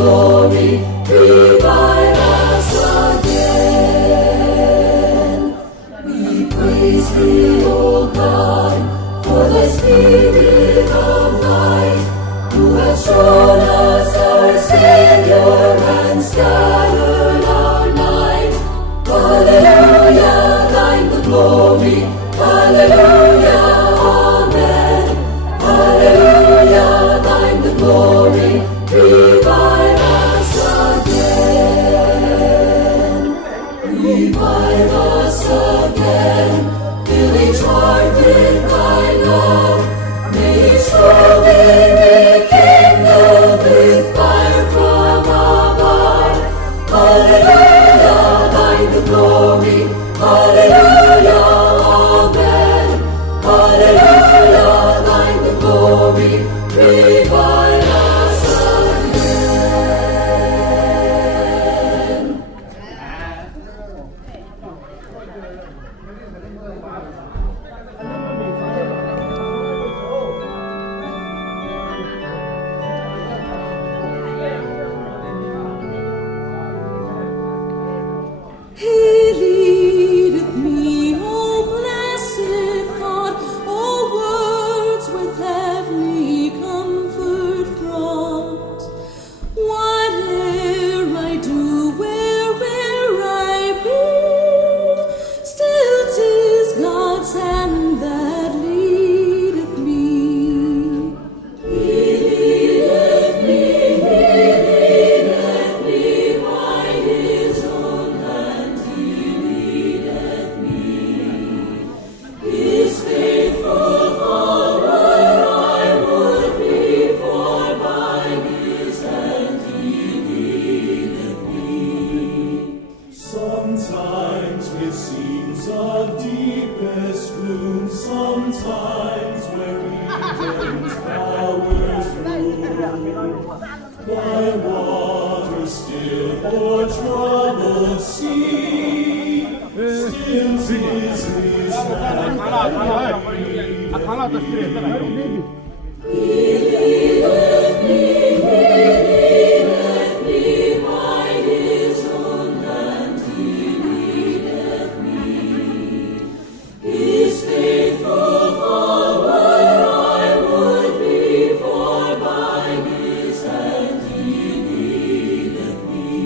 glory, revive us again. We praise thee, O God, for thy Spirit of light, who has shown us our Savior and scattered our night. Hallelujah, thine the glory. Hallelujah, amen. Hallelujah, thine the glory. Revive us again. Revive us again. Fill each heart with thy love. May each soul be rekindled with fire from above. Hallelujah, thine the glory. Hallelujah, amen. Hallelujah, thine the glory. Revive us again. He leadeth me, O blessed thought, O words with heavenly comfort fraught. Whate'er I do, where'er I be, still 'tis God's hand that leadeth me. He leadeth me by his own hand, he leadeth me. His faithful follower I would be, for by his hand he leadeth me. Sometimes with scenes of deepest gloom, sometimes where Eden's powers rule. By water still or troubled sea, still 'tis his hand that leadeth me. He leadeth me by his own hand, he leadeth me. His faithful follower I would be, for by his hand he leadeth me.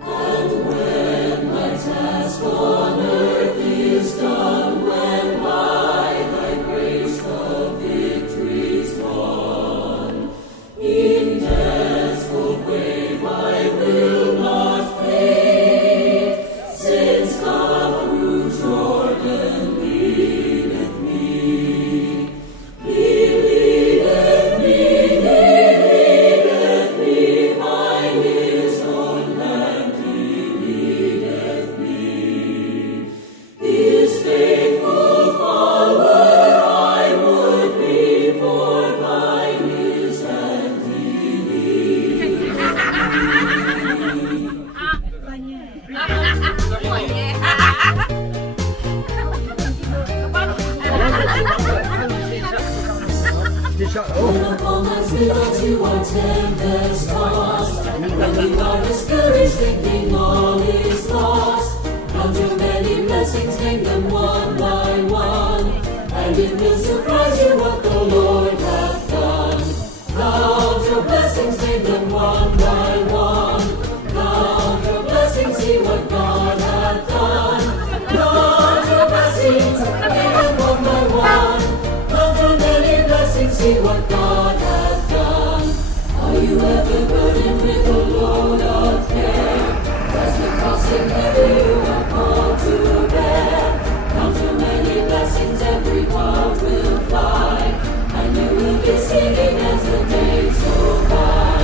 And when my task on earth is done, when by thy grace the victory's won, in death's cold grave I will not fade, since God through Jordan leadeth me. He leadeth me by his own hand, he leadeth me. His faithful follower I would be, for by his hand he leadeth me. When upon us because you are tempest tossed, when you are discouraged thinking all is lost, count your many blessings, name them one by one, and it will surprise you what the Lord hath done. Count your blessings, name them one by one. Count your blessings, see what God hath done. Count your blessings, name them one by one. Count your many blessings, see what God hath done. Are you ever burdened with a load of care? Does the cross seem heavy you are called to bear? Count your many blessings, every cloud will fly, and you will be singing as the days go by.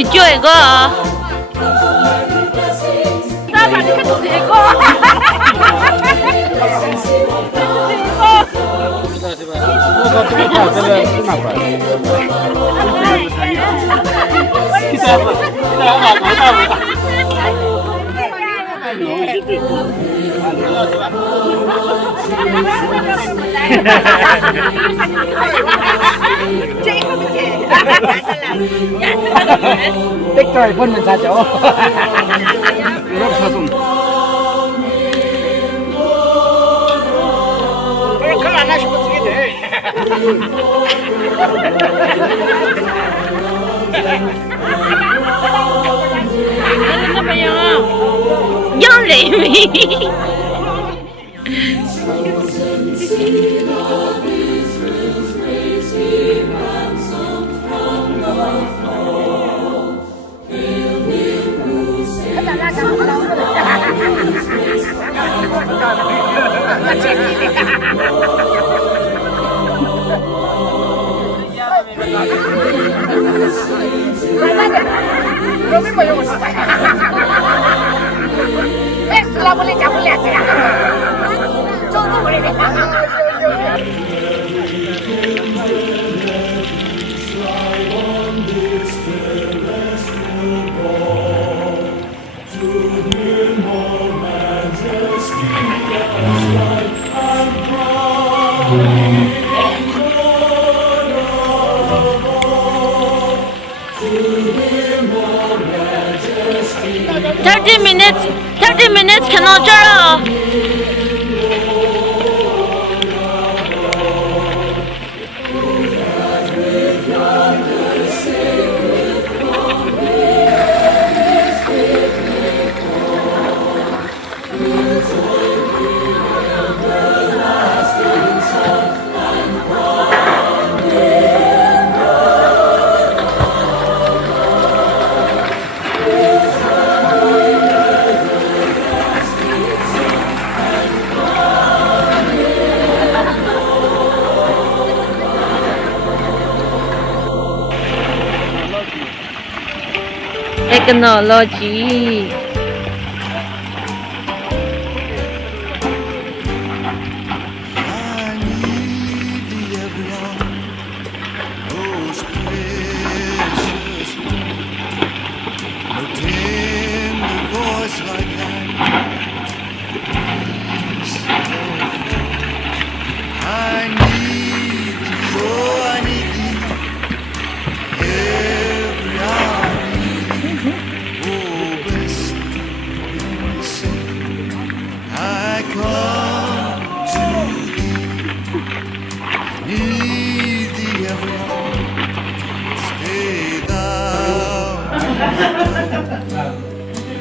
video 이거. 짜파리 캐도 되고. Victory pun mình xa chỗ rất xa xung không là nó sẽ có chuyện đấy nó bây giờ gió lì mi. Setelah boleh cabut lihat saya. Coba boleh deh. Thirty minutes cannot draw. Technology.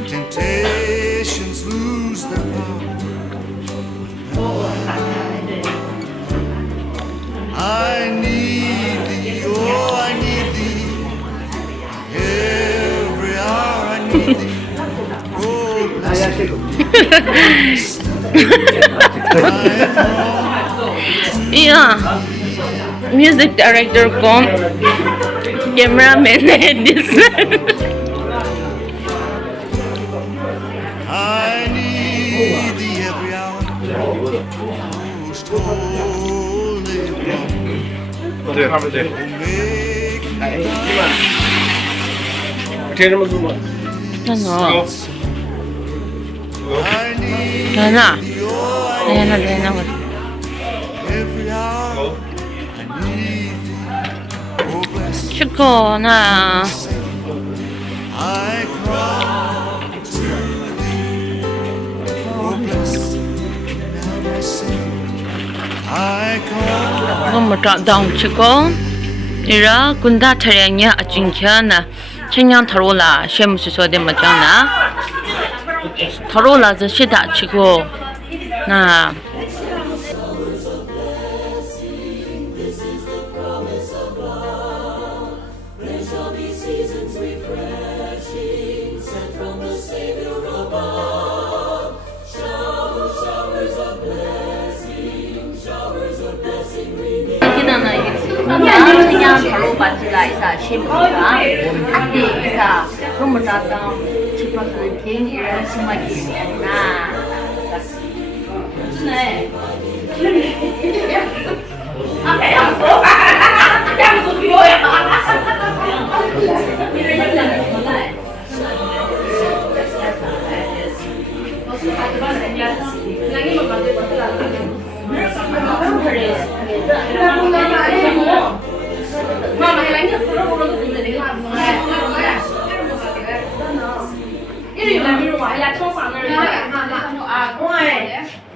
Temptations lose their power. I need thee, oh, I need thee. Every hour I need thee. Oh, bless Yeah. Music director con cameraman this. I need thee every hour. Most holy one. Make Ano? I need Sana. thee, oh, I Ayan na, ayan na. every hour. I need thee. Oh, bless Chuko na. I cry to thee. Oh, bless now my sin. I cry. Kung matadang chuko. Ira kunda tarengnya acingkya na. Chenyang tarola shemusu so de majana. Tarola za shida chuko. Na. 그냥 바로 맞지가 있어 심지가 안돼 자, 너무 작다. 집안을 개인이랑 심하게 네.